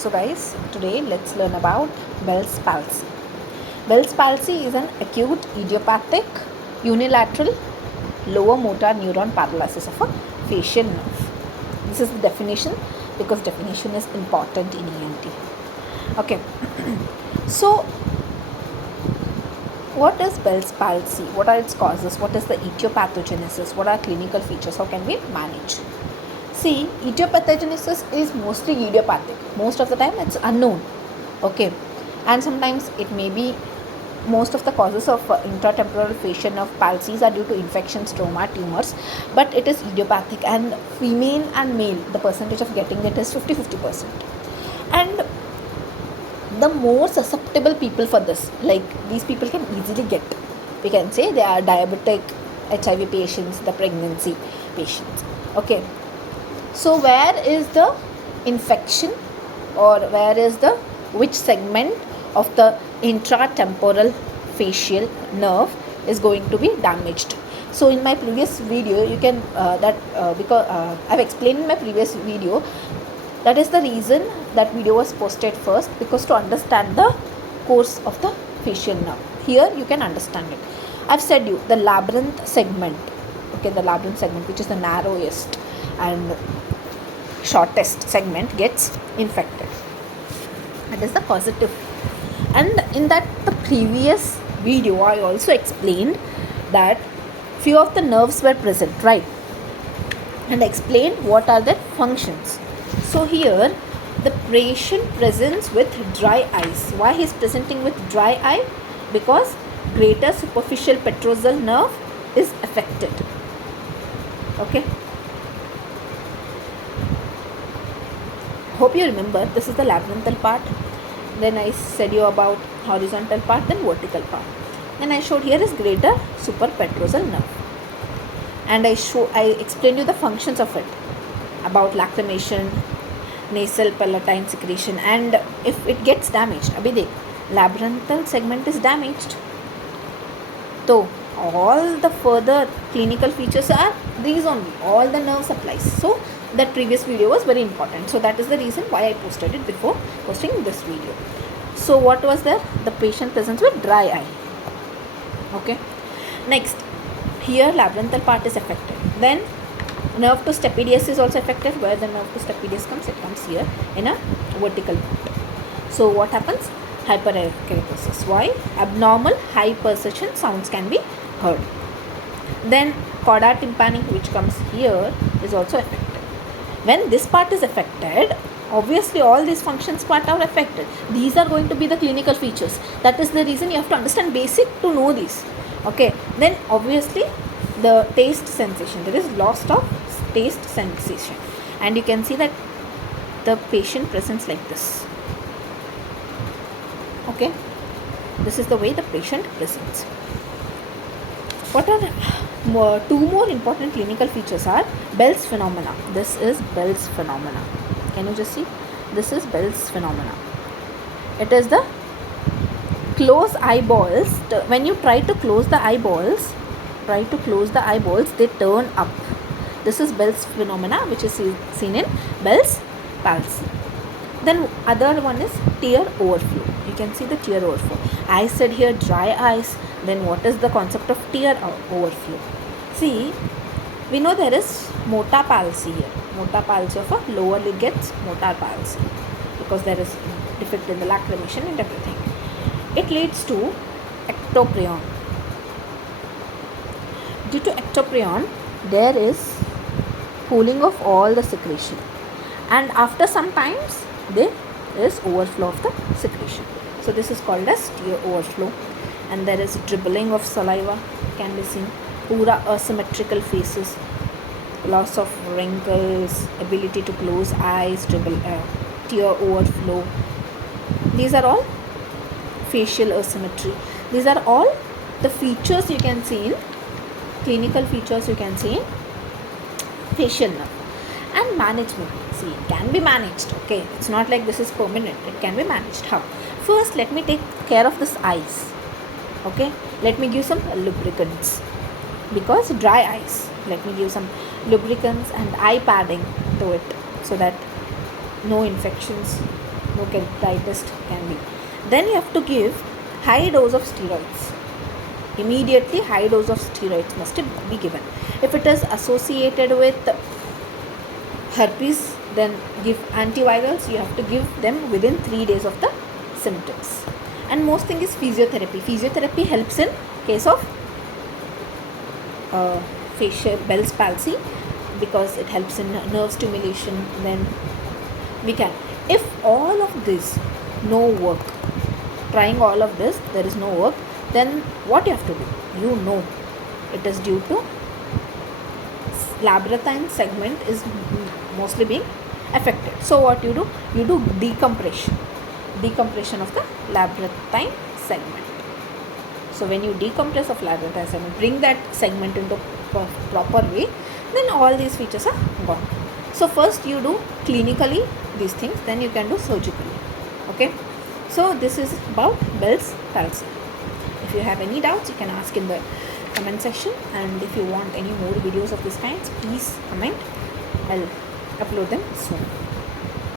So guys, today let's learn about Bell's palsy. Bell's palsy is an acute idiopathic unilateral lower motor neuron paralysis of a facial nerve. This is the definition because definition is important in ENT. Okay. So what is Bell's palsy? What are its causes? What is the etiopathogenesis? What are clinical features? How can we manage? See, etiopathogenesis is mostly idiopathic. Most of the time it's unknown. Okay. And sometimes it may be most of the causes of intratemporal facial nerve palsies are due to infections, trauma, tumors, but it is idiopathic, and female and male, the percentage of getting it is 50-50%. And the more susceptible people for this, like these people can easily get, we can say they are diabetic, HIV patients, the pregnancy patients. Okay. So where is the infection, or where is the which segment of the intratemporal facial nerve is going to be damaged? So in my previous video you can because I've explained in my previous video, that is the reason that video was posted first, because to understand the course of the facial nerve, here you can understand it. I've said you the labyrinth segment, okay, the labyrinth segment, which is the narrowest and shortest segment, gets infected. That is the causative. And in that the previous video I also explained that few of the nerves were present, right, and explained what are their functions. So here the patient presents with dry eyes. Why he is presenting with dry eye? Because greater superficial petrosal nerve is affected. Okay. Hope you remember, this is the labyrinthial part. Then I said you about horizontal part, then vertical part. Then I showed here is greater suprapetrosal nerve. And I explained you the functions of it, about lacrimation, nasal palatine secretion, and if it gets damaged, abhi labyrinthal segment is damaged, so all the further clinical features are these only, all the nerve supplies. So that previous video was very important, so that is the reason why I posted it before posting this video. So what was there? The patient presents with dry eye. Okay. Next, here labyrinthal part is affected. Then nerve to stapedius is also affected. Where the nerve to stapedius comes, it comes here in a vertical part. So what happens? Hyperkeratosis. Why? Abnormal high perception sounds can be heard. Then chorda tympani, which comes here, is also affected. When this part is affected, obviously all these functions part are affected. These are going to be the clinical features. That is the reason you have to understand basic to know these. Okay. Then obviously the taste sensation, there is loss of taste sensation, and you can see that the patient presents like this. Okay. This is the way the patient presents. What are two more important clinical features are Bell's phenomena. This is Bell's phenomena. Can you just see? This is Bell's phenomena. It is the close eyeballs. When you try to close the eyeballs, they turn up. This is Bell's phenomena, which is seen in Bell's palsy. Then other one is tear overflow. You can see the tear overflow. I said here dry eyes. Then what is the concept of tear overflow? See, we know there is motor palsy here. Motor palsy of a lower lid gets motor palsy because there is defect in the lacrimation and everything. It leads to ectoprion. Due to ectoprion, there is pooling of all the secretion, and after some times there is overflow of the secretion. So this is called as tear overflow. And there is dribbling of saliva can be seen, pura asymmetrical faces, loss of wrinkles, ability to close eyes, tear overflow. These are all facial asymmetry. These are all the features you can see in clinical features you can see in facial nerve. And management, see, it can be managed. Okay, it's not like this is permanent, it can be managed. How? First, let me take care of this eyes. Okay, let me give some lubricants, because dry eyes, let me give some lubricants and eye padding to it, so that no infections no keratitis can be. Then you have to give high dose of steroids. Immediately high dose of steroids must be given. If it is associated with herpes, then give antivirals. You have to give them within 3 days of the symptoms. And most thing is physiotherapy. Physiotherapy helps in case of facial Bell's palsy, because it helps in nerve stimulation. Then we can, if all of this no work, trying all of this there is no work, then what you have to do, you know it is due to labyrinthine segment is mostly being affected. So what you do decompression of the labyrinthine segment. So when you decompress of labyrinthine segment, bring that segment into proper way, then all these features are gone. So first you do clinically these things, then you can do surgically. Okay, so this is about Bell's palsy. If you have any doubts, you can ask in the comment section, and if you want any more videos of this kind, please comment. I'll upload them soon.